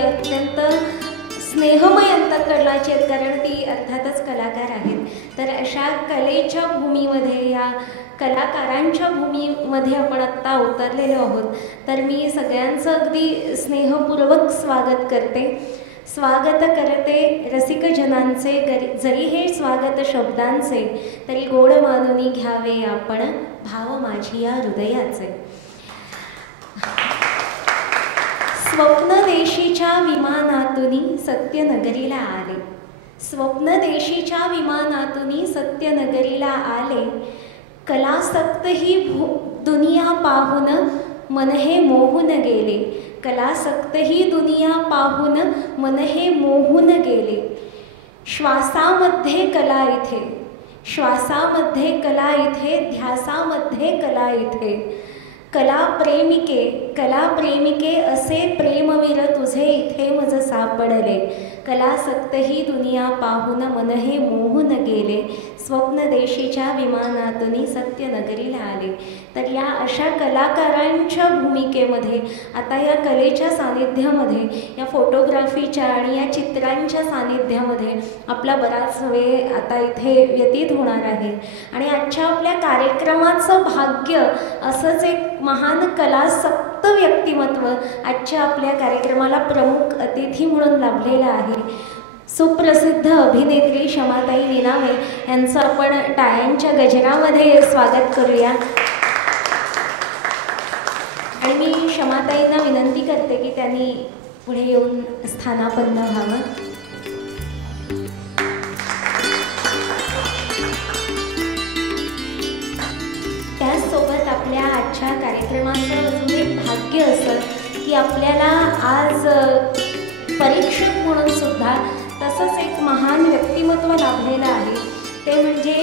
अत्यंत स्नेहमय अंतःकरणाची आहेत, कारण ती अर्थातच कलाकार आहेत. तर अशा कलेच्या भूमीमध्ये, या कलाकारांच्या भूमीमध्ये आपण आत्ता उतरलेलो आहोत. तर मी सगळ्यांचं अगदी स्नेहपूर्वक स्वागत करते रसिकजनांचे. जरी हे स्वागत शब्दांचे, तरी गोड मानूनी घ्यावे आपण भाव माझी या हृदयाचे. स्वप्नदेशीच्या विमानातूनी सत्यनगरीला आले, स्वप्नदेशीच्या विमानातूनी सत्यनगरीला आले. कलासक्त ही दुनिया पाहून मन हे मोहून गेले, कलासक्त ही दुनिया पाहून मन हे मोहून गेले. श्वासामध्ये कला इथे, श्वासामध्ये कला इथे, ध्यासामध्ये कला इथे. कला प्रेमिके असे प्रेमवीर तुझे इथे मज सापडले. कलासक्त ही दुनिया पाहून मन हे मोहून गेले, स्वप्नदेशीच्या विमानातून सत्यनगरीला आले. तर या अशा कलाकारांच्या भूमिकेमध्ये, आता या कलेच्या सानिध्यामध्ये, या फोटोग्राफीच्या आणि या चित्रांच्या सानिध्यामध्ये आपला बराच वेळ आता इथे व्यतीत होणार आहे. आणि आजच्या आपल्या कार्यक्रमाचं भाग्य असंच एक महान कलासक्त व्यक्तिमत्व आजच्या आपल्या कार्यक्रमाला प्रमुख अतिथी म्हणून लाभलेलं आहे. सुप्रसिद्ध अभिनेत्री क्षमाताई निनावे यांचं आपण टाळ्यांच्या गजरामध्ये स्वागत करूया. आणि मी क्षमाताईंना विनंती करते की त्यांनी पुढे येऊन स्थानापन्न व्हावं. त्याचसोबत आपल्या आजच्या कार्यक्रमाचं अजून एक भाग्य असं की आपल्याला आज परीक्षक म्हणून सुद्धा तसंच एक महान व्यक्तिमत्व लाभलेलं आहे. ते म्हणजे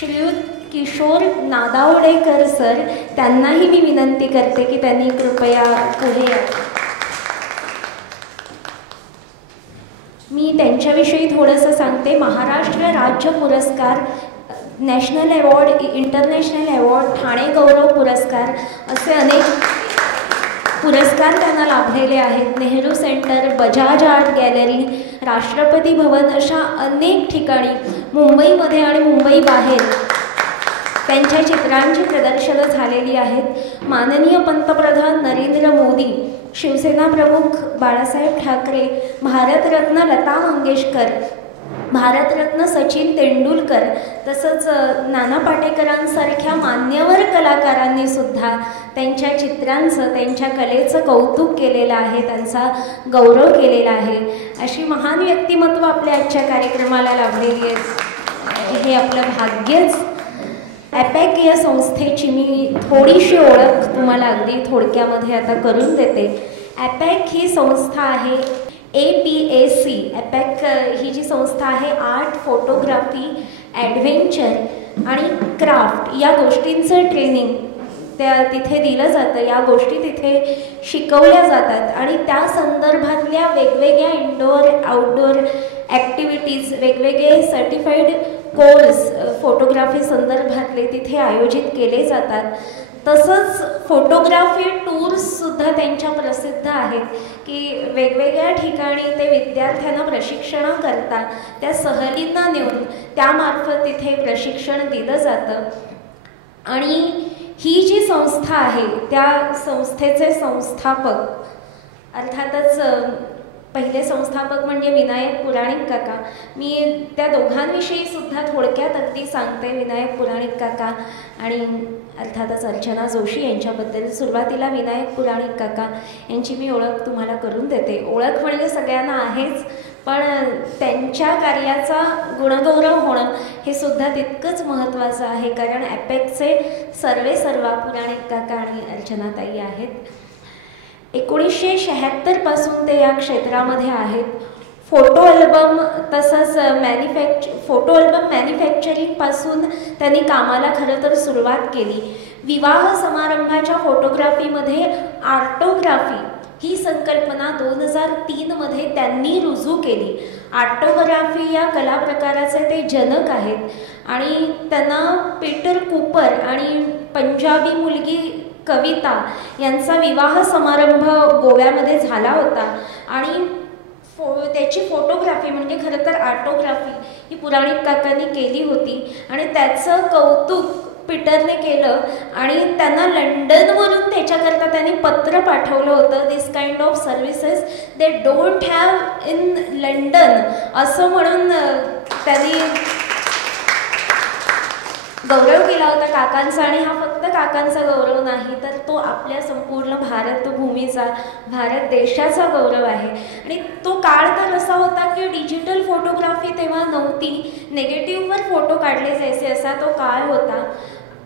श्रीयुत किशोर नादावडेकर सर. त्यांनाही मी विनंती करते की त्यांनी कृपया पुढे यावं. मी त्यांच्याविषयी थोडंसं सांगते. महाराष्ट्र राज्य पुरस्कार, national award, international award, Thane गौरव पुरस्कार असे अनेक पुरस्कार त्यांना लाभलेले आहेत. Nehru centre, Bajaj art gallery, Rashtrapati Bhavan अशा अनेक ठिकाणी मुंबईमध्ये आणि मुंबईबाहेर त्यांच्या चित्रांची प्रदर्शनं झालेली आहेत. माननीय पंतप्रधान नरेंद्र मोदी, शिवसेना प्रमुख बाळासाहेब ठाकरे, भारतरत्न लता मंगेशकर, भारतरत्न सचिन तेंडुलकर, तसंच नाना पाटेकरांसारख्या मान्यवर कलाकारांनी सुद्धा त्यांच्या चित्रांचं, त्यांच्या कलेचं कौतुक केलेलं आहे, त्यांचा गौरव केलेला आहे. अशी महान व्यक्तिमत्व आपल्या आजच्या कार्यक्रमाला लाभलेली आहेत, हे आपलं भाग्यच. ॲपॅक या संस्थेची मी थोडीशी ओळख तुम्हाला अगदी थोडक्यामध्ये आता करून देते. ॲपॅक ही संस्था आहे, APAC, ॲपॅक ही जी संस्था आहे, आर्ट, फोटोग्राफी, ॲडव्हेंचर आणि क्राफ्ट या गोष्टींचं ट्रेनिंग तिथे दिलं जातं. या गोष्टी तिथे शिकवल्या जातात आणि त्या संदर्भातल्या वेगवेगळ्या इनडोअर आउटडोअर ॲक्टिव्हिटीज, वेगवेगळे सर्टिफाईड कोर्स फोटोग्राफी संदर्भातले तिथे आयोजित केले जातात. तसंच फोटोग्राफी टूर्ससुद्धा त्यांच्या प्रसिद्ध आहेत की वेगवेगळ्या ठिकाणी ते विद्यार्थ्यांना प्रशिक्षण करतात. त्या सहलींना नेऊन त्यामार्फत तिथे प्रशिक्षण दिलं जातं. आणि ही जी संस्था आहे त्या संस्थेचे संस्थापक, अर्थातच पहिले संस्थापक म्हणजे विनायक पुराणिक काका. मी त्या दोघांविषयी सुद्धा थोडक्यात अगदी सांगते. विनायक पुराणिक काका आणि अर्थातच अर्चना जोशी यांच्याबद्दल. सुरुवातीला विनायक पुराणिक काका यांची मी ओळख तुम्हाला करून देते. ओळख म्हणजे सगळ्यांना आहेच, पण त्यांच्या कार्याचा गुणगौरव होणं हे सुद्धा तितकंच महत्त्वाचं आहे, कारण ॲपॅकचे सर्वेसर्वा पुराणिक काका आणि अर्चनाताई आहेत. 1976 पासून ते या क्षेत्रामध्ये आहेत. फोटो अल्बम तसंच फोटो अल्बम मॅन्युफॅक्चरिंगपासून त्यांनी कामाला खरं तर सुरुवात केली. विवाह समारंभाच्या फोटोग्राफीमध्ये आर्टोग्राफी ही संकल्पना 2003मध्ये त्यांनी रुजू केली. आर्टोग्राफी या कलाप्रकाराचे ते जनक आहेत आणि त्यांना पीटर कूपर आणि पंजाबी मुलगी कविता यांचा विवाह समारंभ गोव्यामध्ये झाला होता आणि त्याची फोटोग्राफी म्हणजे खरं तर आर्टोग्राफी ही पुराणिक काकांनी केली होती आणि त्याचं कौतुक पीटरने केलं आणि त्यांना लंडनवरून त्याच्याकरता त्यांनी पत्र पाठवलं होतं. This kind of services they don't have in London असं म्हणून त्यांनी गौरव केला होता काकांचा. आणि हा फक्त काकांचा गौरव नाही तर तो आपल्या संपूर्ण भारतभूमीचा, भारत देशाचा गौरव आहे. आणि तो काळ तर असा होता की डिजिटल फोटोग्राफी तेव्हा नव्हती, नेगेटिव्हवर फोटो काढले जायचे असा तो काळ होता.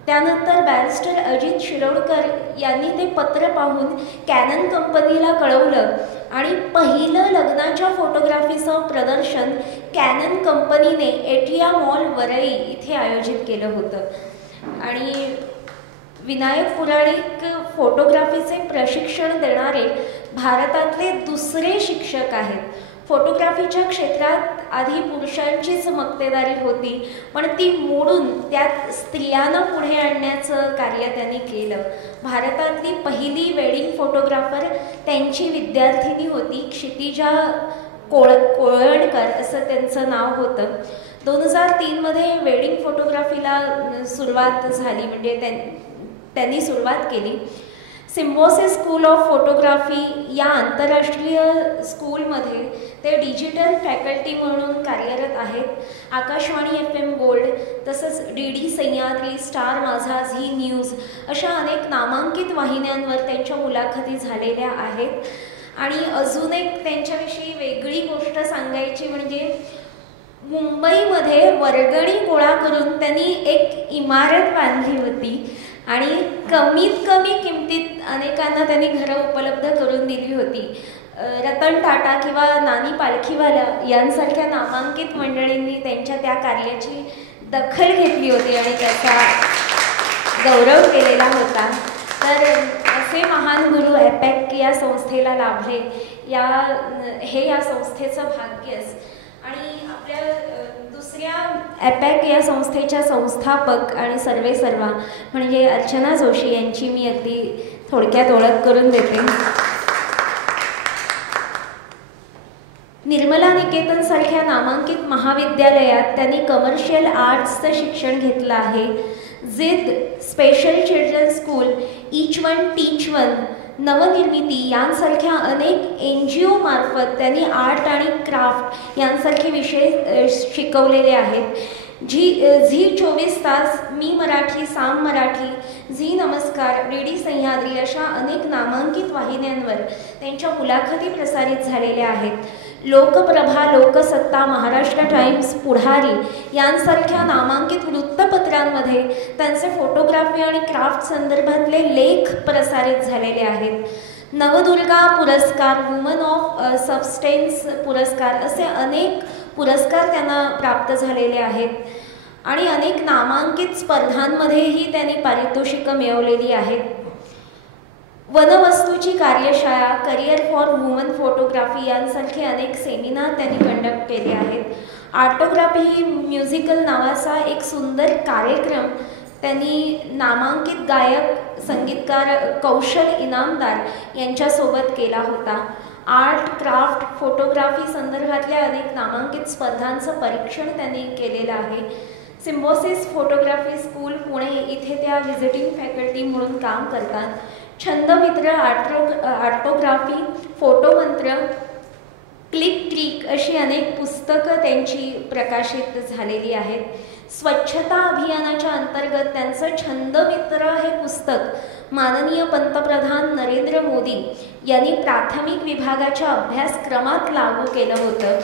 त्यानंतर बॅरिस्टर अजित शिरोडकर यांनी ते पत्र पाहून कॅनन कंपनीला कळवलं आणि पहिलं लग्नाच्या फोटोग्राफीचं प्रदर्शन कॅनन कंपनीने एटिया मॉल वरई इथे आयोजित केलं होतं. आणि विनायक पुराणिक फोटोग्राफीचे प्रशिक्षण देणारे भारतातले दुसरे शिक्षक आहेत. फोटोग्राफीच्या क्षेत्रात आधी पुरुषांचीच मक्तेदारी होती पण ती मोडून त्यात स्त्रियांना पुढे आणण्याचं कार्य त्यांनी केलं. भारतातली पहिली वेडिंग फोटोग्राफर त्यांची विद्यार्थिनी होती क्षितिजा कोळणकर असं त्यांचं नाव होतं. 2003मध्ये वेडिंग फोटोग्राफीला सुरुवात झाली म्हणजे त्यांनी सुरुवात केली. सिम्बॉसिस स्कूल ऑफ फोटोग्राफी या आंतरराष्ट्रीय स्कूलमध्ये ते डिजिटल फॅकल्टी म्हणून कार्यरत आहेत. आकाशवाणी FM गोल्ड तसंच DD सह्याद्री, स्टार माझा, झी न्यूज अशा अनेक नामांकित वाहिन्यांवर त्यांच्या मुलाखती झालेल्या आहेत. आणि अजून एक त्यांच्याविषयी वेगळी गोष्ट सांगायची म्हणजे मुंबईमध्ये वर्गणी गोळा करून त्यांनी एक इमारत बांधली होती आणि कमीत कमी किमतीत अनेकांना त्यांनी घरं उपलब्ध करून दिली होती. रतन टाटा किंवा नानी पालखीवाला यांसारख्या नामांकित मंडळींनी त्यांच्या त्या कार्याची दखल घेतली होती आणि त्याचा गौरव केलेला होता. तर असे महान गुरु ॲपॅक या संस्थेला लाभले हे या संस्थेचं भाग्यच. आणि आपल्या दुसऱ्या ॲपॅक या संस्थेच्या संस्थापक आणि सर्वेसर्वा म्हणजे अर्चना जोशी यांची मी अगदी थोडक्यात ओळख करून देते. निर्मला निकेतन सारख्या नामांकित महाविद्यालयात त्यांनी कमर्शियल आर्ट्सचं शिक्षण घेतलं आहे. जिद, special children school, each one teach one, Navnirmiti यांसारख्या अनेक NGO मार्फत त्यांनी आर्ट आणि क्राफ्ट यांसारखे विषय शिकवलेले आहेत. झी 24 तास, मी मराठी, साम मराठी, झी नमस्कार, DD सह्याद्री अशा अनेक नामांकित वाहिन्यांवर त्यांच्या मुलाखती प्रसारित झालेल्या आहेत. लोकप्रभा, लोकसत्ता, महाराष्ट्र टाइम्स, पुढारी यांसारख्या नामांकित वृत्तपत्रांमध्ये त्यांचे फोटोग्राफी आणि क्राफ्ट संदर्भातले लेख प्रसारित झालेले आहेत. नवदुर्गा पुरस्कार, वुमन ऑफ सबस्टेन्स पुरस्कार असे अनेक पुरस्कार त्यांना प्राप्त झालेले आहेत. आणि अनेक नामांकित स्पर्धांमध्येही त्यांनी पारितोषिकं मिळवलेली आहेत. वनवस्तूची कार्यशाळा, करिअर फॉर वुमन फोटोग्राफी यांसारखे अनेक सेमिनार त्यांनी कंडक्ट केले आहेत. आर्टोग्राफी म्युझिकल नावाचा एक सुंदर कार्यक्रम त्यांनी नामांकित गायक संगीतकार कौशल इनामदार यांच्यासोबत केला होता. आर्ट, क्राफ्ट, फोटोग्राफी संदर्भातल्या अनेक नामांकित स्पर्धांचं परीक्षण त्यांनी केलेलं आहे. सिम्बॉसिस फोटोग्राफी स्कूल पुणे इथे त्या व्हिजिटिंग फॅकल्टी म्हणून काम करतात. छंदमित्र, आर्टोग्राफी, फोटोमंत्र, क्लिक ट्रिक अशी अनेक पुस्तकं त्यांची प्रकाशित झालेली आहेत. स्वच्छता अभियानाच्या अंतर्गत त्यांचं छंदमित्र हे पुस्तक माननीय पंतप्रधान नरेंद्र मोदी यांनी प्राथमिक विभागाच्या अभ्यासक्रमात लागू केलं होतं.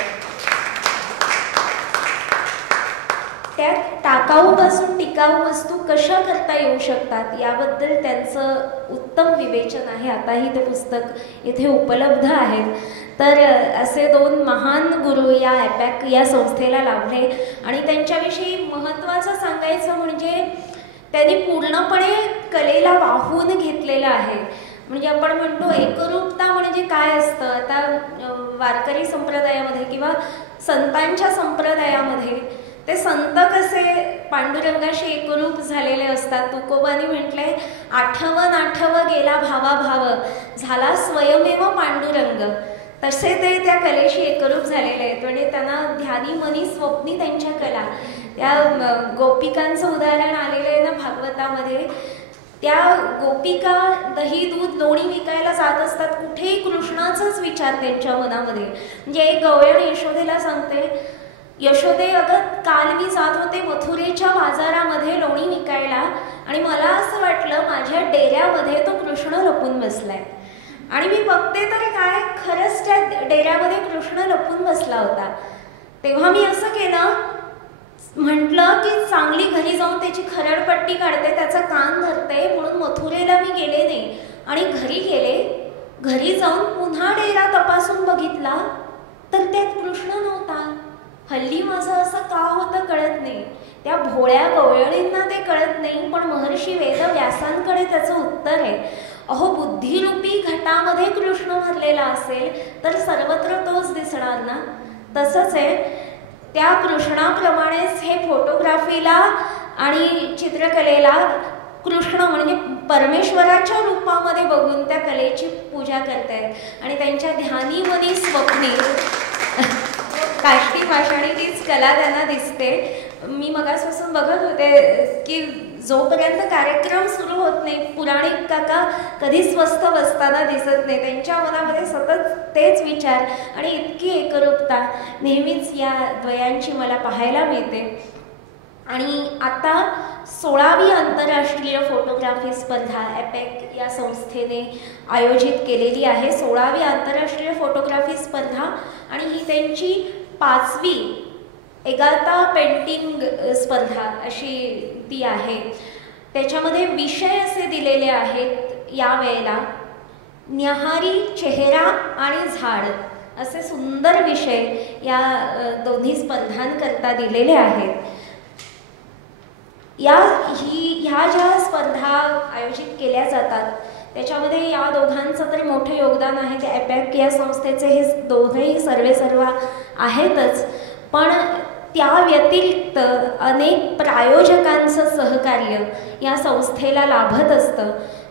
त्यात टाकाऊपासून टिकाऊ वस्तू कशा करता येऊ शकतात याबद्दल त्यांचं उत्तम विवेचन आहे. आताही ते पुस्तक इथे उपलब्ध आहेत. तर असे दोन महान गुरु या ॲपॅक या संस्थेला लाभले. आणि त्यांच्याविषयी महत्त्वाचं सांगायचं म्हणजे त्यांनी पूर्णपणे कलेला वाहून घेतलेलं आहे. म्हणजे आपण म्हणतो एकरूपता म्हणजे काय असतं. आता वारकरी संप्रदायामध्ये किंवा संतांच्या संप्रदायामध्ये ते संत कसे पांडुरंगाशी एकरूप झालेले असतात. तुकोबांनी म्हटलंय, आठवण आठव गेला भावा भाव, झाला स्वयमेव पांडुरंग. तसे ते त्या कलेशी एकरूप झालेले आहेत. म्हणजे त्यांना ध्यानी मनी स्वप्नी त्यांच्या कला. त्या गोपिकांचं उदाहरण आलेलं आहे ना भागवतामध्ये. त्या गोपिका दही दूध लोणी विकायला जात असतात, कुठेही कृष्णाचाच विचार त्यांच्या मनामध्ये. म्हणजे एक गवळण यशोदेला सांगते, यशोदे अगं काल मी जात होते मथुरेच्या बाजारामध्ये लोणी विकायला आणि मला असं वाटलं माझ्या डेऱ्यामध्ये तो कृष्ण लपून बसलाय. आणि मी बघते तर काय खरंच त्या डेऱ्यामध्ये कृष्ण लपून बसला होता. तेव्हा मी असं केलं, म्हटलं की चांगली घरी जाऊन त्याची खरडपट्टी काढते, त्याचा कान धरते. म्हणून मथुरेला मी गेले नाही आणि घरी गेले. घरी जाऊन पुन्हा डेरा तपासून बघितला तर त्यात कृष्ण नव्हता. हल्ली माझं असं का होतं कळत नाही. त्या भोळ्या गवळणींना ते कळत नाही, पण महर्षी वेदव्यासांकडे त्याचं उत्तर आहे. अहो, बुद्धिरूपी घटामध्ये कृष्ण भरलेला असेल तर सर्वत्र तोच दिसणार ना. तसंच आहे, त्या कृष्णाप्रमाणेच हे फोटोग्राफीला आणि चित्रकलेला कृष्ण म्हणजे परमेश्वराच्या रूपामध्ये बघून त्या कलेची पूजा करतायत आणि त्यांच्या ध्यानीमनी स्वप्नी काष्टी पाषाणी तीच कला त्यांना दिसते. मी मगासपासून बघत होते की जोपर्यंत कार्यक्रम सुरू होत नाही पुराणिक काका कधी स्वस्थ बसताना दिसत नाही. त्यांच्या मनामध्ये सतत तेच विचार आणि इतकी एकरूपता नेहमीच या द्वयांची मला पाहायला मिळते. आणि आता 16वी आंतरराष्ट्रीय फोटोग्राफी स्पर्धा ॲपेक या संस्थेने आयोजित केलेली आहे. 16वी आंतरराष्ट्रीय फोटोग्राफी स्पर्धा आणि ही त्यांची 5वी एगाता पेंटिंग स्पर्धा अशी ती आहे. त्याच्यामध्ये विषय असे दिलेले आहेत यावेळेला, न्याहारी चेहरा आणि झाड असे सुंदर विषय या दोन्ही स्पर्धांकरता दिलेले आहेत. ह्या ज्या स्पर्धा आयोजित केल्या जातात त्याच्यामध्ये या दोघांचं तर मोठं योगदान आहे. त्या ॲपॅक या संस्थेचे हे दोघंही सर्वेसर्वा आहेतच, पण त्या व्यतिरिक्त अनेक प्रायोजकांचं सहकार्य या संस्थेला लाभत असतं.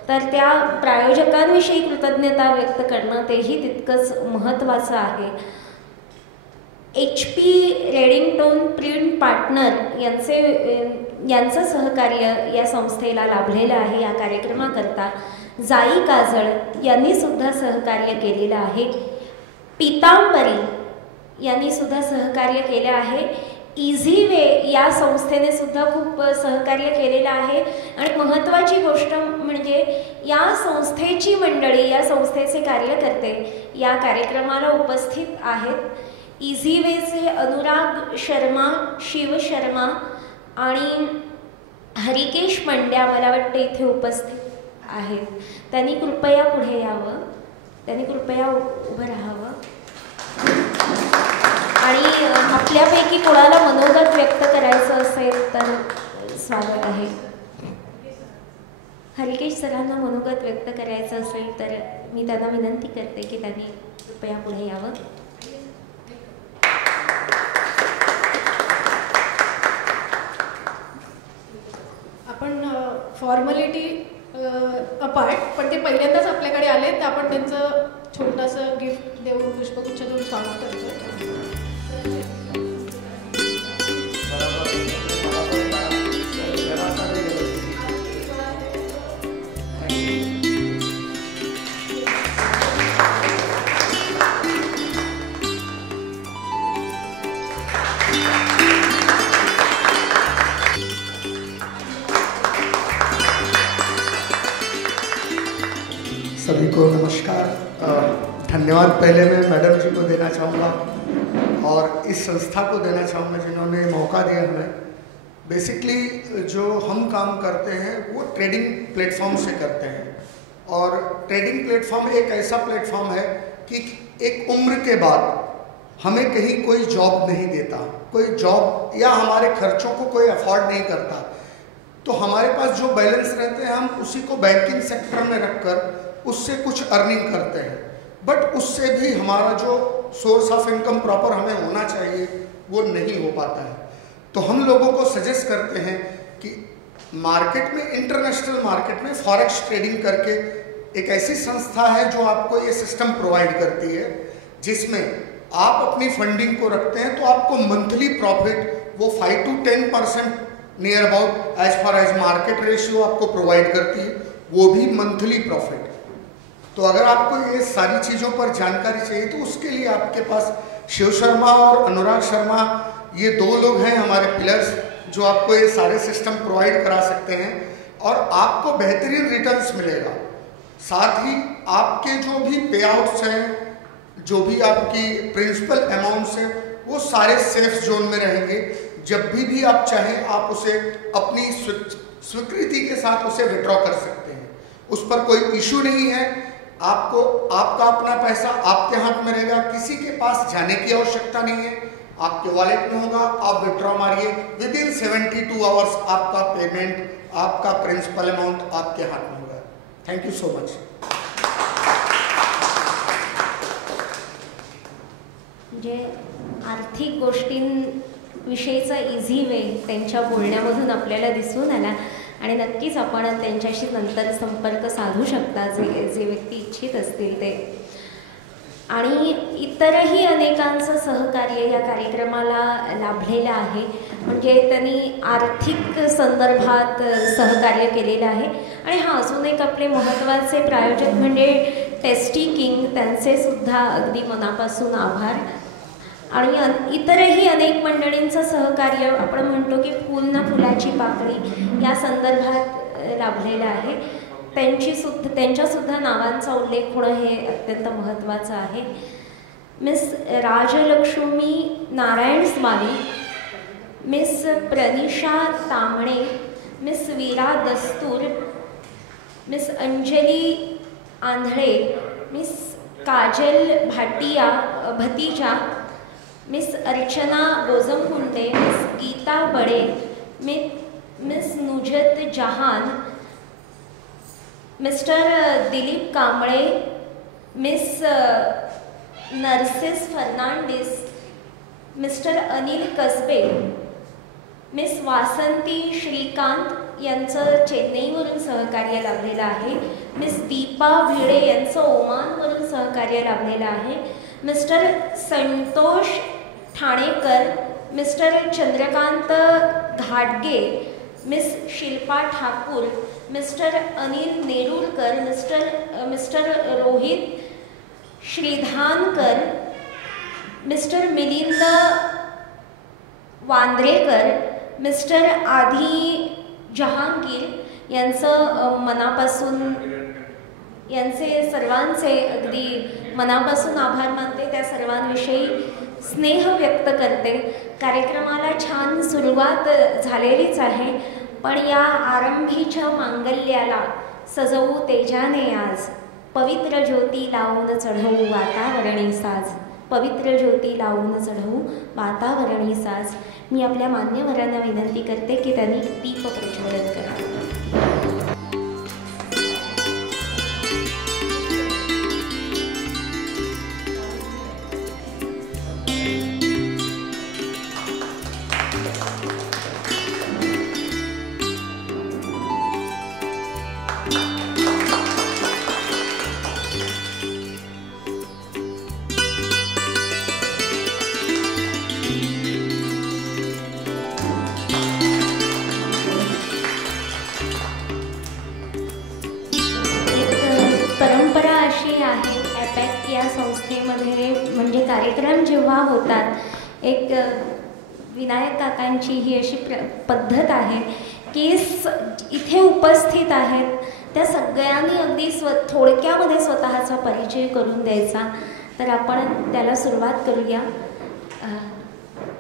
तर त्या प्रायोजकांविषयी कृतज्ञता व्यक्त करणं तेही तितकंच महत्त्वाचं आहे. HP रेडिंग्टन प्रिंट पार्टनर यांचं सहकार्य या संस्थेला लाभलेलं आहे. या कार्यक्रमाकरता जाई काजळ यांनी सुद्धा सहकार्य केलेलं आहे. पितांबरी यांनी सुद्धा सहकार्य केलं आहे. इझी वे या संस्थेने सुद्धा खूप सहकार्य केलेलं आहे. आणि महत्त्वाची गोष्ट म्हणजे या संस्थेची मंडळी, या संस्थेचे कार्यकर्ते या कार्यक्रमाला उपस्थित आहेत. इझी वेचे अनुराग शर्मा, शिव शर्मा आणि हरिकेश पंड्या मला वाटतं इथे उपस्थित आहेत. त्यांनी कृपया पुढे यावं, त्यांनी कृपया उभं राहावं. आणि आपल्यापैकी कोणाला मनोगत व्यक्त करायचं असेल तर स्वागत आहे. हरिकेश सरांना मनोगत व्यक्त करायचं असेल तर मी त्यांना विनंती करते की त्यांनी कृपया पुढे यावं. आपण फॉर्मॅलिटी अपार्ट, पण ते पहिल्यांदाच आपल्याकडे आले तर आपण त्यांचं छोटंसं गिफ्ट देऊन पुष्पगुच्छ देऊन स्वागत करतो. सभी को नमस्कार. धन्यवाद पहले मैं मैडम जी को देना चाहूँगा और इस संस्था को देना चाहूँगा जिन्होंने मौका दिया हमें. बेसिकली जो हम काम करते हैं वो ट्रेडिंग प्लेटफॉर्म से करते हैं और ट्रेडिंग प्लेटफॉर्म एक ऐसा प्लेटफॉर्म है कि एक उम्र के बाद हमें कहीं कोई जॉब नहीं देता, कोई जॉब या हमारे खर्चों को कोई अफोर्ड नहीं करता, तो हमारे पास जो बैलेंस रहते हैं हम उसी को बैंकिंग सेक्टर में रखकर उससे कुछ अर्निंग करते हैं. बट उससे भी हमारा जो सोर्स ऑफ इनकम प्रॉपर हमें होना चाहिए वो नहीं हो पाता है. तो हम लोगों को सजेस्ट करते हैं कि मार्केट में, इंटरनेशनल मार्केट में फॉरेक्स ट्रेडिंग करके एक ऐसी संस्था है जो आपको ये सिस्टम प्रोवाइड करती है, जिसमें आप अपनी फंडिंग को रखते हैं तो आपको मंथली प्रॉफिट वो 5 to 10% near about as far as market ratio आपको प्रोवाइड करती है, वो भी मंथली प्रॉफिट। तो अगर आपको ये सारी चीज़ों पर जानकारी चाहिए तो उसके लिए आपके पास शिव शर्मा और अनुराग शर्मा, ये 2 लोग हैं हमारे पिलर्स, जो आपको ये सारे सिस्टम प्रोवाइड करा सकते हैं और आपको बेहतरीन रिटर्न्स मिलेगा। साथ ही आपके जो भी पे आउट्स हैं, जो भी आपकी प्रिंसिपल अमाउंट्स हैं, वो सारे सेफ जोन में रहेंगे। जब भी आप चाहें आप उसे अपनी स्वीकृति के साथ उसे विड्रॉ कर सकते हैं, उस पर कोई इशू नहीं है। आपको आपका अपना पैसा आपके हाथ में रहेगा, किसी के पास जाने की आवश्यकता नहीं है, आपके वॉलेट में होगा, आप विड्रॉ मारिए, विद इन 72 आवर्स आपका पेमेंट, आपका प्रिंसिपल अमाउंट आपके हाथ में होगा। Thank you so much. म्हणजे आर्थिक गोष्टींविषयीचा इझी वे त्यांच्या बोलण्यामधून आपल्याला दिसून आला आणि नक्कीच आपण त्यांच्याशी नंतर संपर्क साधू शकता जे व्यक्ती इच्छित असतील ते। आणि इतरही अनेकांचं सहकार्य या कार्यक्रमाला लाभलेलं आहे, म्हणजे त्यांनी आर्थिक संदर्भात सहकार्य केलेलं आहे। आणि हा अजून एक आपले महत्त्वाचे प्रायोजक म्हणजे टेस्टी किंग, त्यांचे सुद्धा अगदी मनापासून आभार। आणि इतरही अनेक मंडळींचं सहकार्य आपण म्हणतो की फूल ना फुलाची पाकळी या संदर्भात लाभलेलं आहे, त्यांच्यासुद्धा नावांचा उल्लेख होणं हे अत्यंत महत्त्वाचं आहे। Miss Rajlakshmi Narayan Swami, Miss Pranisha Tambane, Miss Veera Dastur, Miss Anjali Andhale, Miss Kajal Bhatia Bhatija, Miss Archana Gojamkunde, Miss Geeta Bade, Miss Nujat Jahan, Mister Dilip Kamble, Miss Narcis Fernandes, Mister Anil Kasbe, Miss Vasanti Shrikant यांचं चेन्नईवरून सहकार्य लाभलेलं आहे, मिस दीपा भिडे यांचं ओमानवरून सहकार्य लाभलेलं आहे, मिस्टर संतोष ठाणेकर, मिस्टर चंद्रकांत घाटगे, Miss Shilpa Thakur, Mister Anil Nerulkar, Mister Rohit Shridhankar, Mister Milind Wandrekar, Mister Adi Jahangir यांचं मनापासून, यांचे सर्वांचे अगदी मनापासून आभार मानते, त्या सर्वांविषयी स्नेह व्यक्त करते। कार्यक्रमाला छान सुरुवात झालेलीच आहे, पण या आरंभीच्या मांगल्याला सजवू तेजाने आज, पवित्र ज्योती लावून चढवू वातावरणी साज, पवित्र ज्योती लावून चढवू वातावरणी साज। मी आपल्या मान्यवरांना विनंती करते की त्यांनी दीप प्रज्वलित करावे। म्हणजे कार्यक्रम जेव्हा होतात, एक विनायक काकांची ही अशी पद्धत आहे की इथे उपस्थित आहेत त्या सगळ्यांनी अगदी थोडक्यामध्ये स्वतःचा परिचय करून द्यायचा। तर आपण त्याला सुरुवात करूया।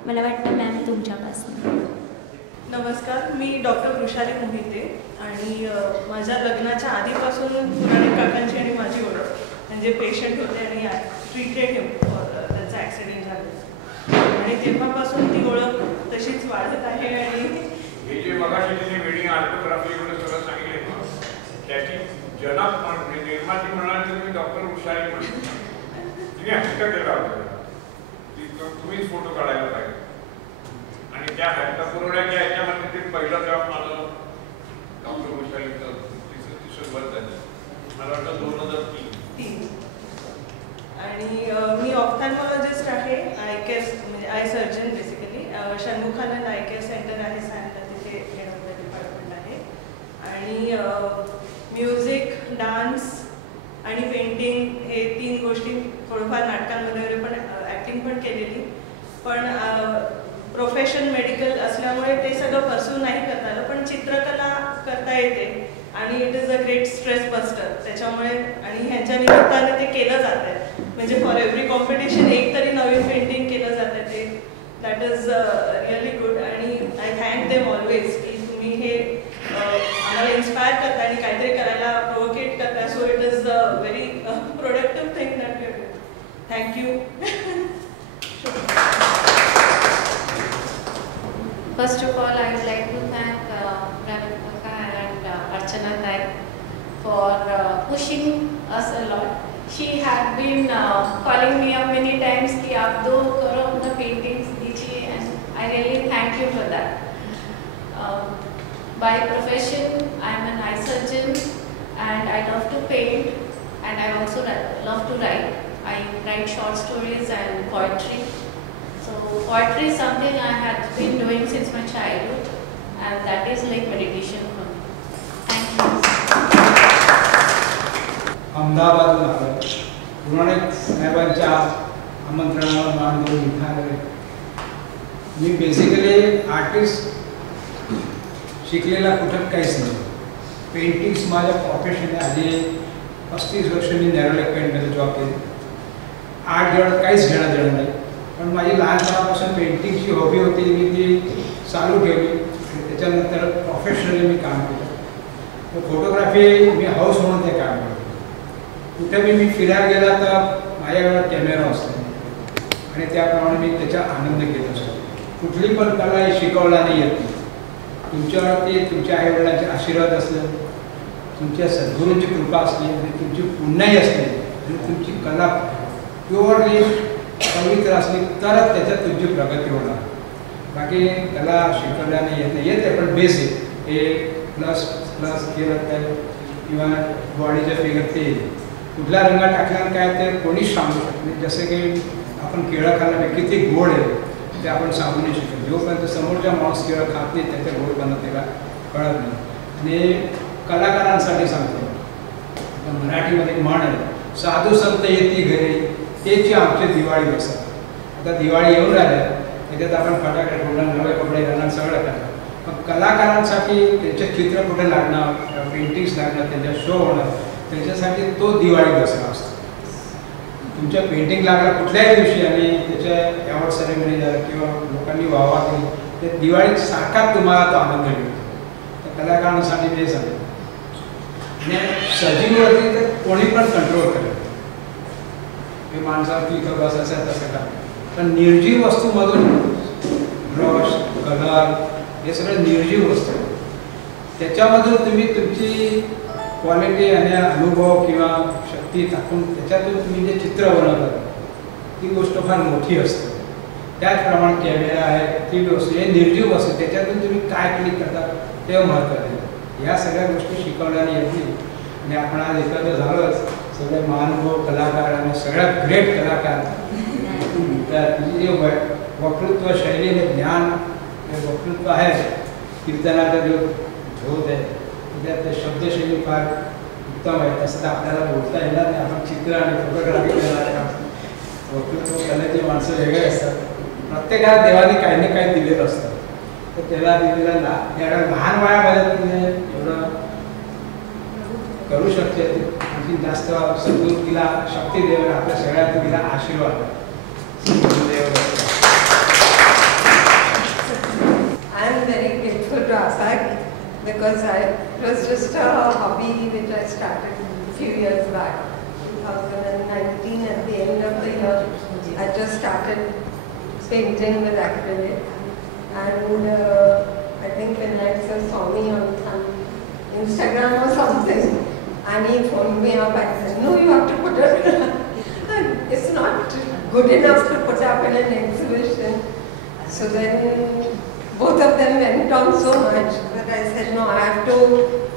मला वाटतं मॅम तुमच्यापासून। नमस्कार, मी डॉक्टर वृषाली मोहिते आणि माझ्या लग्नाच्या आधीपासून विनायक काकांची आणि माझी ओळख, म्हणजे पेशंट होते आणि ट्रीटेड हिम, त्यांचा ॲक्सिडेंट झाला आणि तेव्हापासून ती ओळख तशीच वाढत आहे। आणि हे जे मगाशी तिने वेडिंग आर्टोग्राफी वगैरे सगळं सांगितले ना, त्याची जनक म्हणजे निर्माती म्हणाल तर तुम्ही डॉक्टर वृषाली म्हणतो, तिने हक्क केला होता, तुम्हीच फोटो काढायला पाहिजे। आणि आणि त्या हट्टपुरवण्याच्या ह्याच्यामध्ये ते पहिलं काम माझं डॉक्टर वैशालीचं ती सुरुवात झाली. मला वाटतं 2003. आणि मी ऑप्थॅल्मॉलॉजिस्ट आहे, आय केअर म्हणजे I surgeon basically. Shanmukhananda I care centre आहे सांगलीला, तिथे हेड ऑफ द डिपार्टमेंट आहे. आणि म्युझिक, डान्स आणि पेंटिंग हे 3 गोष्टी थोडंफार नाटकांमध्ये वगैरे पण ॲक्टिंग पण केलेली. पण प्रोफेशन मेडिकल असल्यामुळे ते सगळं परस्यू नाही करता आलं, पण चित्रकला करता येते आणि it is a great stress buster. त्याच्यामुळे आणि ह्यांच्या निमित्ताने ते केलं जात आहे. म्हणजे फॉर एव्हरी कॉम्पिटिशन एक तरी नवीन पेंटिंग केलं जातं, ते दॅट इज रिअली गुड. आणि आय थँक देम ऑलवेज की तुम्ही हे आम्हाला इन्स्पायर करता आणि काहीतरी करायला प्रोवोकेट करता. So it is a very productive thing that you do. Thank you. First of all, I would like to thank Raman Kaka and Archana Thai for pushing us a lot. She had been calling me up many times कि आप दो करो अपना paintings दीजिए, and I really thank you for that. By profession, I am an eye surgeon and I love to paint, and I also love to write. I write short stories and poetry. So poetry is something I had been doing since my childhood, and that is like meditation for me. Thank you. अहमदाबादहून आलो. गुरुनानक साहेबांच्या आमंत्रणावर मान देऊन इथं आले. मी basically artist शिकलेला कुठं काहीच नाही. पेंटिंग्स माझ्या प्रोफेशन आधी 35 वर्ष मी नॅरोलेक पेंटमध्ये जॉब केली. आर्ट जवळ काहीच घेणं देणं नाही, पण माझी लहानपणापासून पेंटिंगची हॉबी होती. मी ती चालू ठेवली आणि त्याच्यानंतर प्रोफेशनली मी काम केलं. फोटोग्राफी मी हाऊस म्हणून ते काम केलं. कुठे मी फिरायला गेला तर माझ्याकडे कॅमेरा असतो आणि त्याप्रमाणे मी त्याचा आनंद घेत असतो. कुठली पण कला ही शिकवला नाही येत. तुमच्यावरती तुमच्या आईवडिलांचे आशीर्वाद असले, तुमच्या सद्गुरूंची कृपा असली आणि तुमची पुण्याई असली आणि तुमची कला प्युअरली पवित्र असली तरच त्याच्यात तुमची प्रगती होणार. बाकी कला शिकवल्याने येत नाही. येते पण बेसिक हे प्लस प्लस केलं तर किंवा बॉडीच्या फिगर ते कुठल्या रंगात टाकल्यानं काय ते कोणीच सांगू शकत नाही. जसे की आपण केळं खाल्लं किती गोड आहे ते आपण सांगू नाही शकत. जोपर्यंत समोरच्या माणूस केळं खात नाही त्याच्या गोडपणा त्याला कळत नाही. आणि कलाकारांसाठी सांगतो, मराठीमध्ये म्हण आहे, साधू संत येती घरी त्याची आमची दिवाळी बसतात. आता दिवाळी येऊन राहिल्या, त्याच्यात आपण फटाके फोडणार, नवे कपडे घालणार, सगळं करणार. पण कलाकारांसाठी त्यांचे चित्र कुठे लागणार, पेंटिंग्स लागणार, त्यांच्या शो होणार, त्याच्यासाठी तो दिवाळी दसरा असतो. तुमच्या पेंटिंग लागला कुठल्याही दिवशी आणि त्याच्या अवॉर्ड सेरेमनी झालं किंवा लोकांनी वाहवा केली तर दिवाळीत सारखाच तुम्हाला तो आनंद मिळतो. तर कलाकारांसाठी ते सांगतो. आणि सजीववरती तर कोणी पण कंट्रोल करेल. हे माणसावरती इथं बसायचं तसं का, पण निर्जीव वस्तूमधून ब्रश, कलर हे सगळं निर्जीव वस्तू, त्याच्यामधून तुम्ही तुमची क्वालिटी आणि अनुभव किंवा शक्ती टाकून त्याच्यातून तुम्ही जे चित्र बनवतात ती गोष्ट फार मोठी असते. त्याचप्रमाणे कॅमेरा आहे, ती गोष्ट हे निर्जीव वस्तू, त्याच्यातून तुम्ही काय क्लिक करता ते महत्त्वाचं आहे. या सगळ्या गोष्टी शिकवण्याने येतील. आणि आपण आज एकत्र झालोच सगळे महानुभव कलाकार आणि सगळ्यात ग्रेट कलाकार. तिची जे वक्तृत्व शैली आणि ज्ञान हे वक्तृत्व आहे, कीर्तनाचा जो झोत आहे त्याच्यात शब्दशैली फार उत्तम आहे. तसं तर आपल्याला बोलता येणार नाही. आपण चित्र आणि फोटोग्राफी करणारे वक्तृत्व कलेची माणसं वेगळे असतात. प्रत्येकाला देवाने काही ना काही दिलेलं असतं. तर त्याला दिलेलं एवढ्या लहान वयामध्ये एवढं करू शकते. आणखी जास्त सद्गुरू तिला शक्ती देव, आपल्या सगळ्यांना तिला आशीर्वाद. I am very grateful to ASAC because it was just a hobby which I started a few years back. 2019 at the end of the year, I just started painting with acrylic, and I think Vinayak saw me on some Instagram or something, and he phoned me up and said, "No, you have to put it." It's not good enough to put up in an exhibition. So then both of them went on so much that I said, no, I have to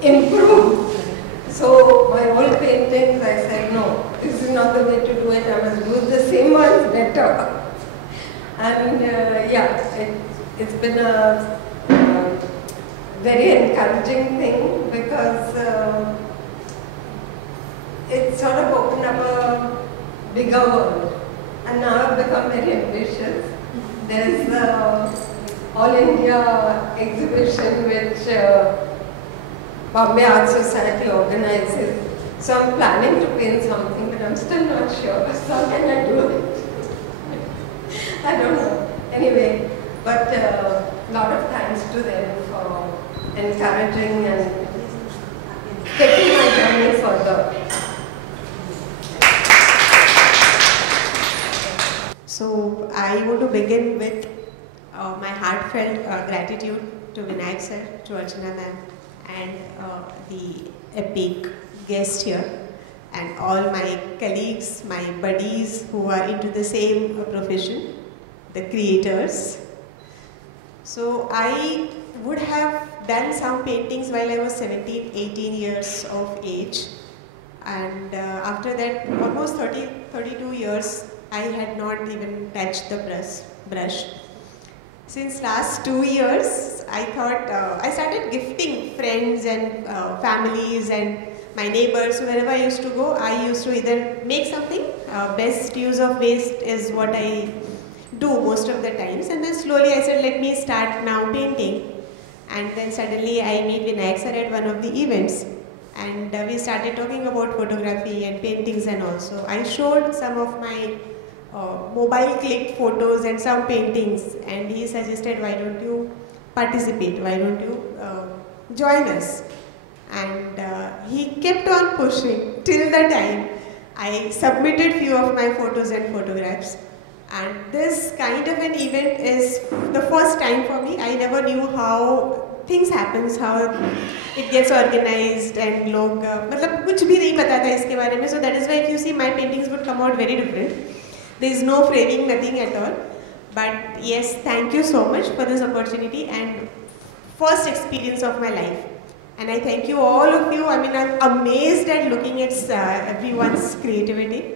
improve. So my old paintings, I said, no, this is not the way to do it. I must do the same ones better. And it's been a very encouraging thing because it sort of opened up a bigger world. And now I've become very ambitious. There's the All India exhibition which Bombay Art Society organizes. So I'm planning to paint something, but I'm still not sure. So how can I do it? I don't know. Anyway, but a lot of thanks to them for encouraging and taking my journey further. So I want to begin with my heartfelt gratitude to Vinayak sir, to Archana ma'am, and the epic guest here, and all my colleagues, my buddies who are into the same profession, the creators. So I would have done some paintings while I was 17, 18 years of age, and after that almost 32 years I had not even touched the brush. Since last 2 years, I thought I started gifting friends and families and my neighbors. Wherever I used to go, I used to either make something. Best use of waste is what I do most of the times. And then slowly I said, let me start now painting. And then suddenly I meet Vinayak sir at one of the events. And we started talking about photography and paintings and also. I showed some of my mobile clicked photos and some paintings, and he suggested, why don't you participate, why don't you join us? And he kept on pushing till the time I submitted few of my photos and photographs. And this kind of an event is the first time for me. I never knew how things happens, how it gets organized, and log मतलब कुछ भी नहीं पता था इसके बारे में. So that is why if you see my paintings would come out very different. There is no framing, nothing at all. But yes, thank you so much for this opportunity and first experience of my life. And I thank you all of you. I mean, I'm amazed at looking at everyone's creativity.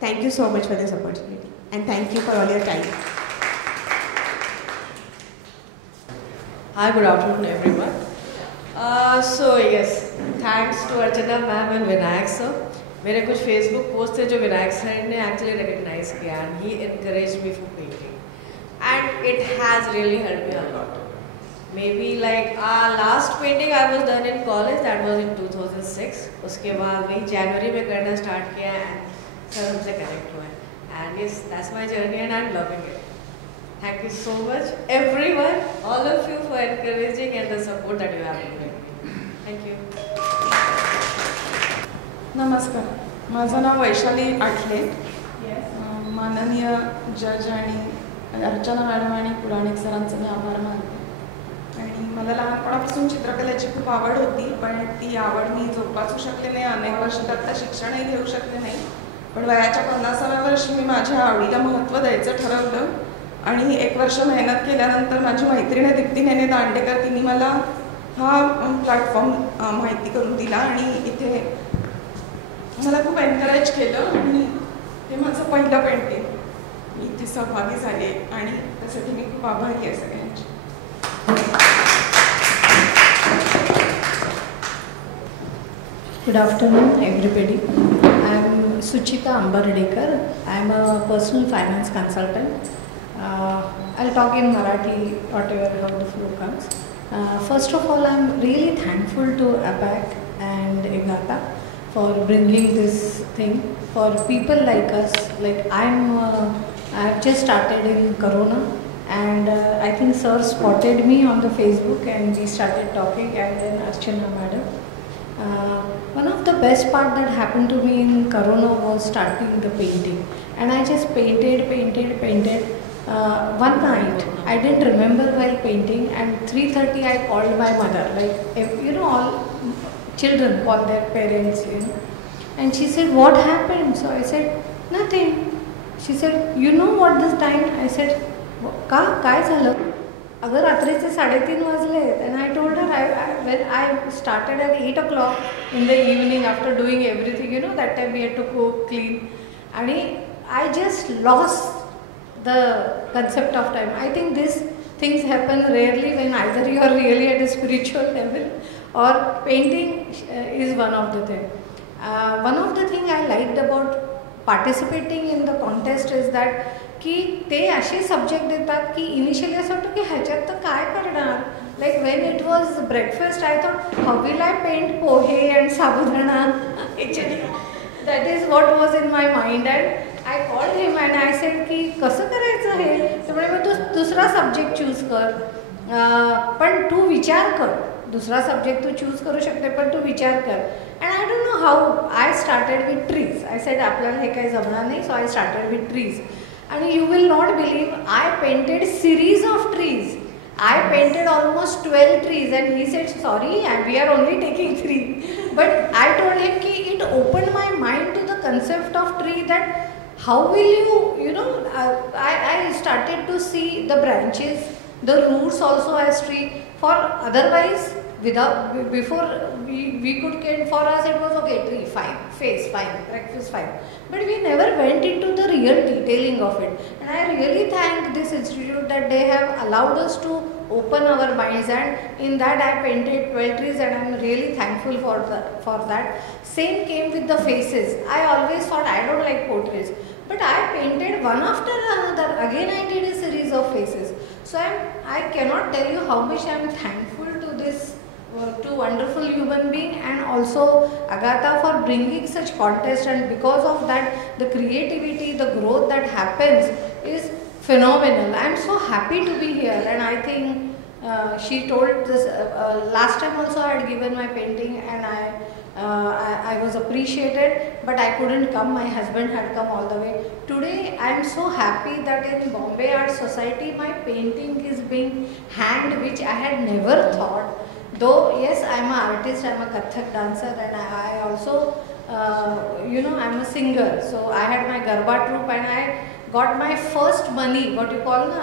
Thank you so much for this opportunity. And thank you for all your time. Hi, good afternoon everyone. So yes, thanks to Archana ma'am and Vinayak sir. मेरे कुछ Facebook post थे जो Vinayak sir ने actually recognise किया and he encourage me for painting and it has really help me a lot. Maybe like last painting I was done in college, that was in 2006. उसके बाद वही जनवरी में करना स्टार्ट किया and sir हमसे connect हुए and yes that's my journey and I am loving it. Thank you so much everyone, all of you for encouraging and the support that you have given me. Thank you. नमस्कार, माझं नाव वैशाली आठले. माननीय जज आणि Archana madam आणि पुराणिक सरांचे मी आभार मानते. आणि मला लहानपणापासून चित्रकलेची खूप आवड होती, पण ती आवड मी जोपासू शकले नाही. अनेक वर्ष त्यात शिक्षणही घेऊ शकले नाही. पण वयाच्या 50व्या वर्षी मी माझ्या आवडीला महत्त्व द्यायचं ठरवलं आणि 1 वर्ष मेहनत केल्यानंतर माझी मैत्रीण दीप्ती नेने दांडेकर तिने मला हा प्लॅटफॉर्म माहिती करून दिला आणि इथे मला खूप एनकरेज केलं आणि हे माझं पहिलं पेंटिंग. मी इथे सहभागी झाले आणि त्यासाठी मी खूप आभारी आहे सगळ्यांची. Good afternoon everybody. I am Suchita Ambardekar. I am a personal finance consultant. I'll talk in Marathi, whatever how the flow comes. First of all, I am really thankful to ABAC and IGATA for bringing this thing for people like us. Like I've just started in Corona, and I think sir spotted me on the Facebook and we started talking, and then Archana madam. One of the best part that happened to me in Corona was starting the painting, and I just painted. One night I didn't remember while painting, and 3:30 I called my mother. Like you know, all children call their parents, you know. And she said, what happened? So I said, nothing. She said, you know what this time? I said, काय झालं? अगं रात्रीचे 3:30 वाजले and I told her when I started at 8 o'clock in the evening after doing everything, you know, that time we had to cook, clean, and I just lost the concept of time. I think these things happen rarely when either you are really at a spiritual level or painting is one of the things. One of the things I liked about participating in the contest is that की ते असे subject देतात की initially असं वाटतं की ह्याच्यात तर काय करणार. Like when it was breakfast I thought how will I paint poha and sabudana. That is what was in my mind and I called him and I said की कसं करायचं हे. त्यामुळे मग तू दुसरा सब्जेक्ट चूज कर, पण तू विचार कर. दुसरा सब्जेक्ट तू चूज करू शकते पण तू विचार कर. And I don't know how I started with trees. I said आपल्याला हे काही जमणार नाही, so I started with trees. And you will not believe, I painted series of trees. I painted almost 12 trees and he said, sorry, we are only taking 3. But I told him ki it opened my mind to the concept of tree, that how will you know, I started to see the branches, the roots also as tree. For otherwise, before we could get, for us it was okay, tree fine, face fine, breakfast fine, but we never went into the real detailing of it. And I really thank this institute that they have allowed us to open our minds, and in that I painted 12 trees and I am really thankful for that. Same came with the faces. I always thought I don't like portraits, but I painted one after another. Again I did a series of faces. So I cannot tell you how much I am thankful to this two wonderful human beings, and also Agatha for bringing such contest, and because of that the creativity, the growth that happens is phenomenal. I am so happy to be here, and I think she told this last time also I had given my painting and I was appreciated, but I couldn't come. My husband had come all the way. Today I am so happy that in Bombay Art Society my painting is being hanged, which I had never thought. Though yes, I am an artist, I am a Kathak dancer, and I also you know, I am a singer. So I had my Garba troupe and I got my first money, what you call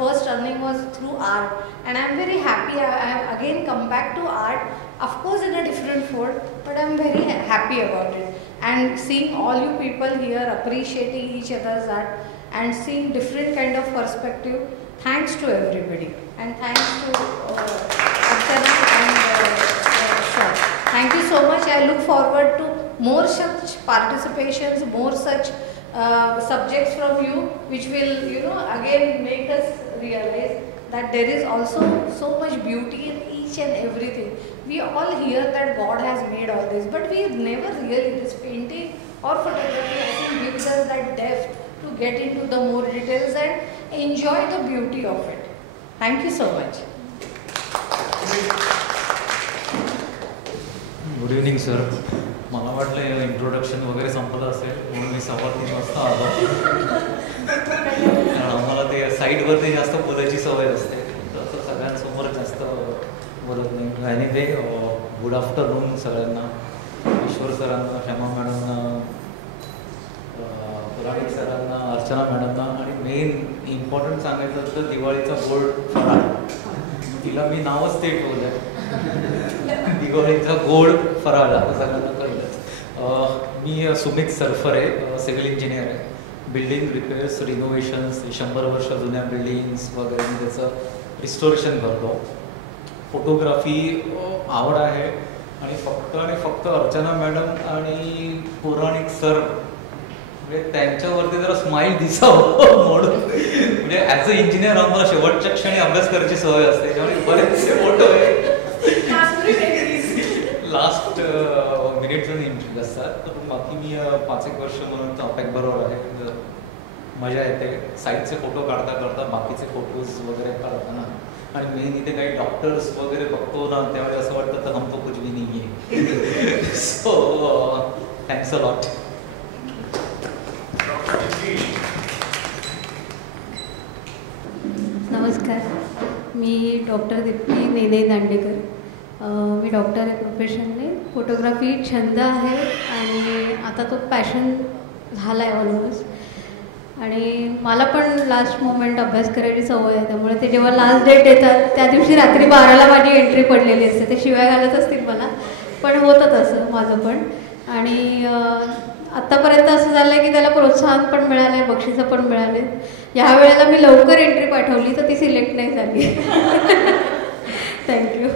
first earning was through art, and I am very happy. I have again come back to art, of course in a different fold, but I am very happy about it. And seeing all you people here appreciating each other's art and seeing different kind of perspective, thanks to everybody, and thanks to Archana and sir. Thank you so much. I look forward to more such participations, more such subjects from you, which will, you know, again make us realize that there is also so much beauty in each and everything. We all hear that God has made all this, but we never really, this painting or photography I think gives us that depth to get into the more details and enjoy the beauty of it. Thank you so much. Good evening sir. मला वाटलं introduction वगैरे संपलं असेल म्हणून मी 3:15 वाजता आलो. कारण आम्हाला ते साईडवरती जास्त बोलायची सवय असते, तसं सगळ्यांसमोर जास्त बोलत नाही. आणि ते गुड आफ्टरनून सगळ्यांना, ईश्वर सरांना, क्षमा मॅडमना, पुराणिक सरांना, अर्चना मॅडमना, आणि मेन इम्पॉर्टंट सांगायचं तर दिवाळीचा गोड फराळ. तिला मी नावच ते ठेवलं आहे, दिवाळीचा गोड फराळ, असं सगळ्यांना कळलं. मी सुमित सरफर आहे, सिव्हिल इंजिनियर आहे. बिल्डिंग रिपेअर्स, रिनोव्हेशन्स, 100 वर्ष जुन्या बिल्डिंग्स वगैरे मी त्याचं रिस्टोरेशन करतो. फोटोग्राफी आवड आहे, आणि फक्त अर्चना मॅडम आणि पुराणिक सर म्हणजे त्यांच्यावरती जरा स्माईल दिसावं म्हणून, म्हणजे ॲज अ इंजिनियर आम्हाला शेवटच्या क्षणी अभ्यास करायची सवय असते, त्यामुळे बरेचसे फोटो आहे लास्ट मिनिट जण इंटरेस्ट असतात. तर बाकी मी 5-1 वर्ष म्हणून अपेक बरोबर आहे, मजा येते साईडचे फोटो काढता बाकीचे फोटोज वगैरे काढताना. आणि मेन इथे काही डॉक्टर्स वगैरे बघतो ना, त्यावेळी असं वाटतं तर हमको कुछ भी नाही आहे. So thanks a lot. नमस्कार, मी डॉक्टर दीप्ती नेने दांडेकर. मी डॉक्टर आहे प्रोफेशनने. फोटोग्राफी छंद आहे आणि आता तो पॅशन झाला आहे ऑलमोस्ट. आणि मला पण लास्ट मोमेंट अभ्यास करायची सवय आहे, त्यामुळे ते जेव्हा लास्ट डेट येतात त्या दिवशी रात्री 12ला माझी एंट्री पडलेली असते. ते शिवाय घालत असतील मला, पण होतं तसं माझं पण. आणि आत्तापर्यंत असं झालं आहे की त्याला प्रोत्साहन पण मिळालं आहे, बक्षिसं पण मिळाले. ह्या वेळेला मी लवकर एंट्री पाठवली तर ती सिलेक्ट नाही झाली. थँक्यू.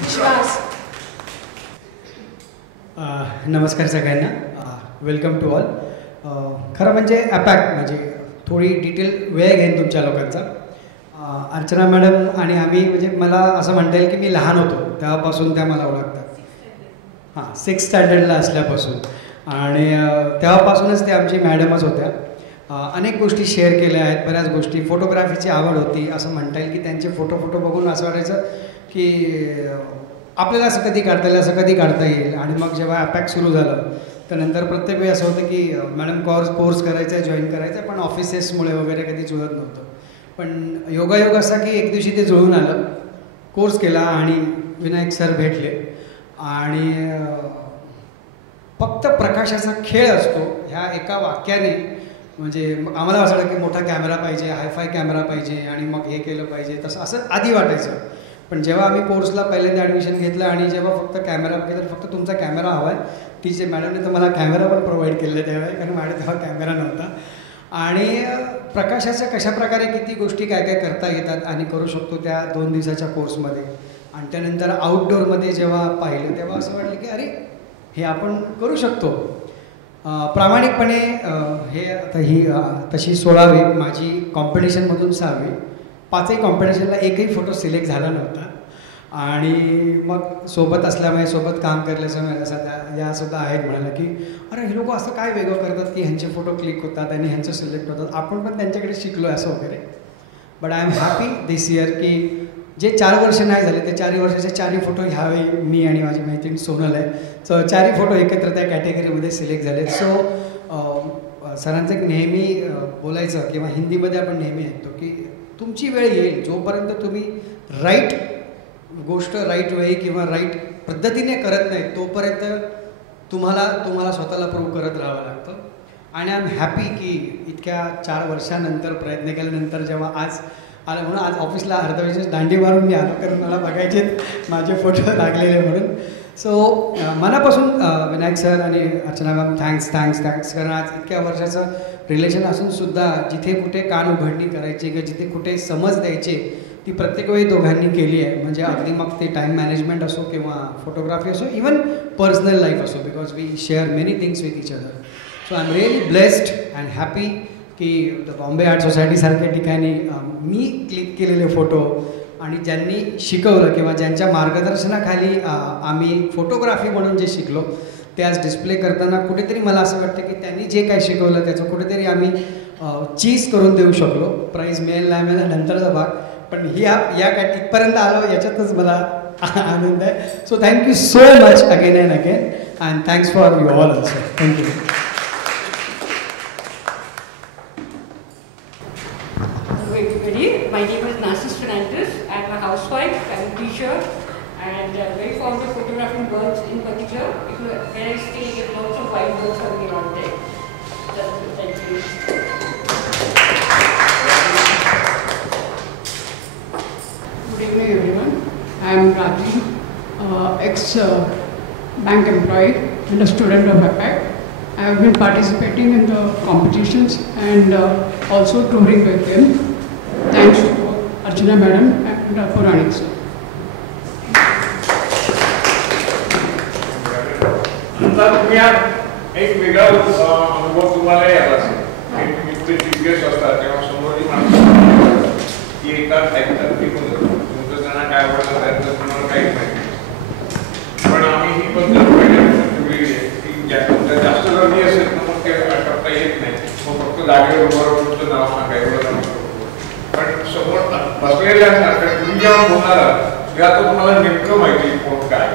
विश्वास. नमस्कार सगळ्यांना, वेलकम टू ऑल. खरं म्हणजे ॲपॅक म्हणजे थोडी डिटेल वेळ घेईन तुमच्या लोकांचा. अर्चना मॅडम आणि आम्ही म्हणजे मला असं म्हणता येईल की मी लहान होतो तेव्हापासून त्या मला ओळखतात. हां, 6th स्टँडर्डला असल्यापासून. आणि तेव्हापासूनच ते आमची मॅडमच होत्या. अनेक गोष्टी शेअर केल्या आहेत, बऱ्याच गोष्टी. फोटोग्राफीची आवड होती, असं म्हणता येईल की त्यांचे फोटो बघून असं वाटायचं की आपल्याला असं कधी काढता येईल, असं कधी काढता येईल. आणि मग जेव्हा ॲपॅक सुरू झालं तर नंतर प्रत्येक वेळी असं होतं की मॅडम कोर्स करायचा आहे, जॉईन करायचं आहे, पण ऑफिसेसमुळे वगैरे कधी जुळत नव्हतं. पण योगायोग असा की एक दिवशी ते जुळून आलं, कोर्स केला आणि विनायक सर भेटले. आणि फक्त प्रकाशाचा खेळ असतो ह्या एका वाक्याने म्हणजे आम्हाला असं वाटलं की मोठा कॅमेरा पाहिजे, हायफाय कॅमेरा पाहिजे आणि मग हे केलं पाहिजे, तसं असं आधी वाटायचं. पण जेव्हा आम्ही कोर्सला पहिल्यांदा ॲडमिशन घेतलं आणि जेव्हा फक्त कॅमेरा घेतला, फक्त तुमचा कॅमेरा हवा आहे, टीचर मॅडमने तर मला कॅमेरा पण प्रोव्हाइड केलेला त्यावेळी, कारण माझ्या तेव्हा कॅमेरा नव्हता. आणि प्रकाशाच्या कशाप्रकारे किती गोष्टी काय काय करता येतात आणि करू शकतो त्या 2 दिवसाच्या कोर्समध्ये. आणि त्यानंतर आउटडोअरमध्ये जेव्हा पाहिलं तेव्हा असं वाटलं की अरे हे आपण करू शकतो. प्रामाणिकपणे हे आता ही तशी 16वी माझी कॉम्पिटिशनमधून 6वी, 5ही कॉम्पिटिशनला एकही फोटो सिलेक्ट झाला नव्हता. आणि मग सोबत असल्यामुळे, सोबत काम केल्यामुळे यासुद्धा आहेत म्हणाला की अरे हे लोक असं काय वेगळं करतात की ह्यांचे फोटो क्लिक होतात आणि ह्यांचं सिलेक्ट होतात, आपण पण त्यांच्याकडे शिकलो असं वगैरे. But I am happy this year की जे 4 वर्ष नाही झाले ते 4 वर्षाचे 4ही फोटो ह्यावेळी मी आणि माझी मैत्रीण सोनल आहे, सो 4ही फोटो एकत्र त्या कॅटेगरीमध्ये सिलेक्ट झाले. सो सरांचं एक नेहमी बोलायचं किंवा हिंदीमध्ये आपण नेहमी ऐकतो की तुमची वेळ येईल, जोपर्यंत तुम्ही राईट गोष्ट राईट वेळी किंवा राईट पद्धतीने करत नाही तोपर्यंत तुम्हाला स्वतःला प्रूव्ह करत राहावं लागतं. आणि आय एम हॅपी की इतक्या 4 वर्षानंतर प्रयत्न केल्यानंतर जेव्हा आज आलं, म्हणून आज ऑफिसला अर्धा वेळेस दांडी मारून मी आलो, कारण मला बघायचे माझे फोटो लागलेले म्हणून. सो मनापासून विनायक सर आणि अर्चना मॅम थँक्स. कारण आज इतक्या वर्षाचं रिलेशन असूनसुद्धा जिथे कुठे कान उघडणी करायची किंवा जिथे कुठे समज द्यायची ती प्रत्येक वेळी दोघांनी केली आहे. म्हणजे अगदी मग ते टाईम मॅनेजमेंट असो किंवा फोटोग्राफी असो, इवन पर्सनल लाईफ असो, because we share many things with each other. So I am really blessed and happy की बॉम्बे आर्ट सोसायटीसारख्या ठिकाणी मी क्लिक केलेले फोटो आणि ज्यांनी शिकवलं किंवा ज्यांच्या मार्गदर्शनाखाली आम्ही फोटोग्राफी म्हणून जे शिकलो ते आज डिस्प्ले करताना कुठेतरी मला असं वाटतं की त्यांनी जे काय शिकवलं त्याचं कुठेतरी आम्ही चीज करून देऊ शकलो. प्राईज मिळेल नाही मिळेल नंतरचा भाग, पण इथपर्यंत आलो याच्यातच मला आनंद आहे. So thank you so much again and again and thanks for you all also. Thank you. My name is Narcis Fernandez. I am a housewife, I am a teacher, and very fond of photographing birds in particular. When I stay, I get lots of wild birds coming around there. Thank you. Good evening, everyone. I am Raji, ex-bank employee and a student of APAC. I have been participating in the competitions and also touring with them. Thanks to Archana Madam and Puranik sir. आता तुम्ही एक वेगळा अनुभव तुम्हाला यायला असेल. तुम्ही चिफगेस्ट असतात तेव्हा समोरची माणसं ती येतात ऐकतात टिकून जातात. तुमचं त्यांना काय आवडतं त्याचं तुम्हाला काहीच माहिती. पण आम्ही ही पद्धत पहिल्यापासून ठेवलेली आहे की जास्त गर्दी असेल तर मग ते करता येत नाही. मग फक्त जागेवर उभं तुमचं नाव सांगायचं. पण समोर बसलेल्या असतात तुम्ही जेव्हा बोलणार तेव्हा तो तुम्हाला नेमकं माहिती कोण काय.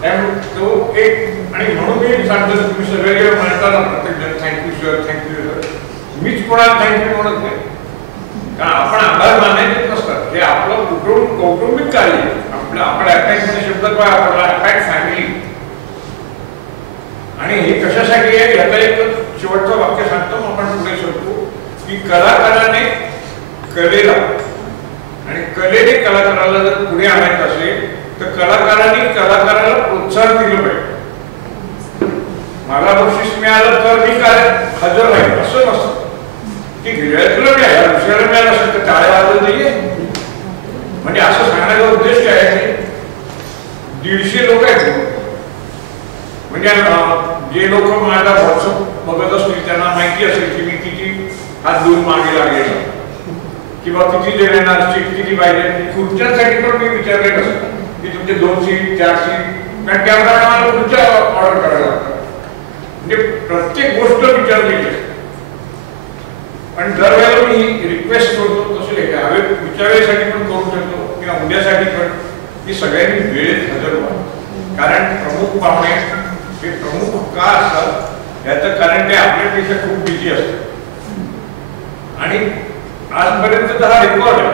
त्यामुळे तो एक आणि म्हणून मी सांगतो तुम्ही सगळे जेव्हा म्हणताना प्रत्येक जण थँक्यू सर थँक्यू सर, मीच कोणाला थँक्यू म्हणत नाही. कारण आपण आभार मानायचे नसतात, हे आपलं कौटुंबिक कार्य. आपण अटॅक मध्ये शब्द काय वापरला, अटॅक फॅमिली. आणि हे कशासाठी आहे याचा एक शेवटचं वाक्य सांगतो, आपण पुढे शकतो की कलाकाराने कलेला आणि कलेने कलाकाराला जर पुढे आणायचं असेल तर कलाकारांनी कलाकाराला प्रोत्साहन दिलं पाहिजे. मला बक्षीस मिळालं तर मी काय हजर राहील असं नसतं की गिर्यातलं मिळालं दुसऱ्याला मिळालं असेल तर टाळ्या वाजत नाहीये. म्हणजे असं सांगण्याचा उद्देश काय आहे, 150 लोक आहेत. म्हणजे जे लोक माझा व्हॉट्सअप बघत असतील त्यांना माहिती असेल की मी किती हात धुवून मागे लागेल किंवा किती देणार सीट किती पाहिजे. खुर्च्यांसाठी पण मी विचारलेलं असतं की तुमचे 2 सीट 4 सीट, कारण कॅमेरा आम्हाला खुर्च्या ऑर्डर करायला लागतात. म्हणजे प्रत्येक गोष्ट विचारलेली असते. आणि दरवेळेला मी रिक्वेस्ट करतो तसे हवे विचारायसाठी पण करू शकतो किंवा उद्यासाठी पण की सगळ्यांनी वेळेत हजर व्हा. कारण प्रमुख पाहुणे हे प्रमुख का असतात याचं कारण ते आपल्यापेक्षा खूप बिझी असतात. आणि आजपर्यंत हा रेकॉर्ड आहे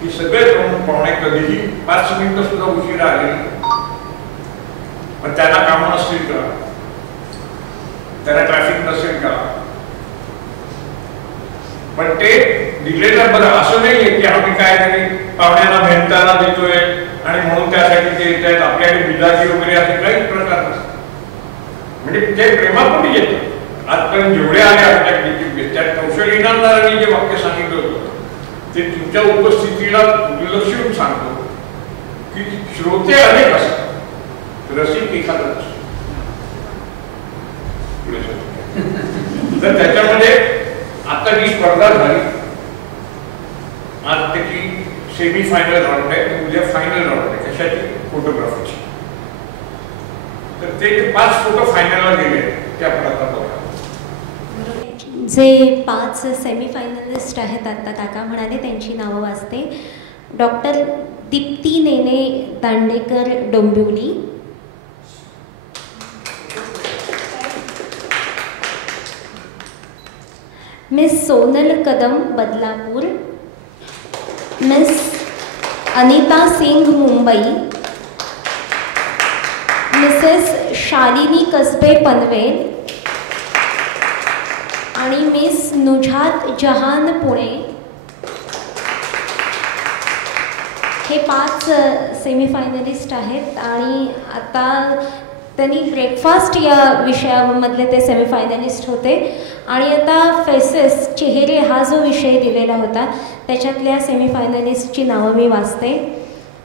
की सगळे प्रमुख पाहुणे कधीही 5 मिनिटं सुद्धा उशिरा आले, पण त्यांना कामं नसतील का, त्यांना ट्रॅफिक नसेल का, पण ते दिलेलं बरं. असं नाहीये की आम्ही काय तरी पाहुण्यांना भेटताना देतोय आणि म्हणून त्यासाठी ते येत आहेत, आपल्याकडे बिलाची वगैरे असे काही प्रकार नसतात. म्हणजे ते प्रेमापोटी येतात. आजपर्यंत जेवढे आले आपल्याकडे त्या कौशल इनामदारांनी जे वाक्य सांगितलं होतं ते तुमच्या उपस्थितीला दुर्लक्षून सांगतो की श्रोते अनेक असतात, रसिक एखादा असतो. तर त्याच्यामध्ये आता जी स्पर्धा झाली, आज त्याची सेमी फायनल राऊंड आहे, उद्या फायनल राऊंड आहे. कशाची? फोटोग्राफीची. तर ते 5 फोटो फायनलला गेले ते आपण आता बघा. जे 5 सेमीफायनलिस्ट आहेत आत्ता काका म्हणाले त्यांची नावं वाचते. Doctor Deepti Nene Dandekar Dombivli, miss Sonal Kadam Badlapur, miss Anita Singh Mumbai, Mrs Shalini Kasbe Panvel आणि मिस नुजात जहान पुणे. हे 5 सेमीफायनलिस्ट आहेत. आणि आता त्यांनी ब्रेकफास्ट या विषयामधले ते सेमीफायनलिस्ट होते. आणि आता फेसेस चेहरे हा जो विषय दिलेला होता त्याच्यातल्या सेमीफायनलिस्टची नावं मी वाचते.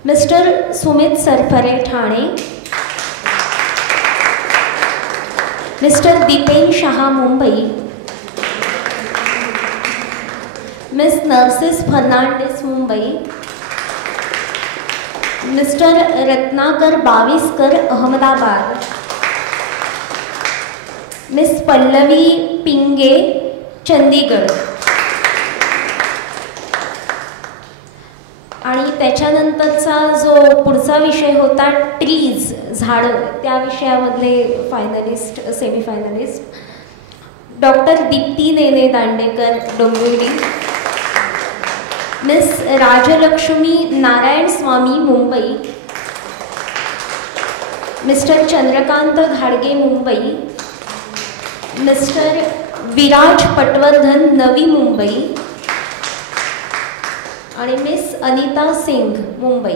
Mr Sumit Sarfare Thane, Mr Deepen Shah Mumbai, miss Narcis Fernandes Mumbai, Mr Ratnakar Baviskar Ahmedabad, miss Pallavi Pinge Chandigarh. आणि त्याच्यानंतरचा जो पुढचा विषय होता ट्रीज झाडं, त्या विषयामधले finalist semifinalist doctor Deepti Nene Dandekar Dombivli, miss Rajlakshmi Narayan Swami Mumbai, Mr Chandrakant घाडगे मुंबई, मिस्टर विराज पटवर्धन नवी मुंबई आणि मिस अनिता सिंग मुंबई.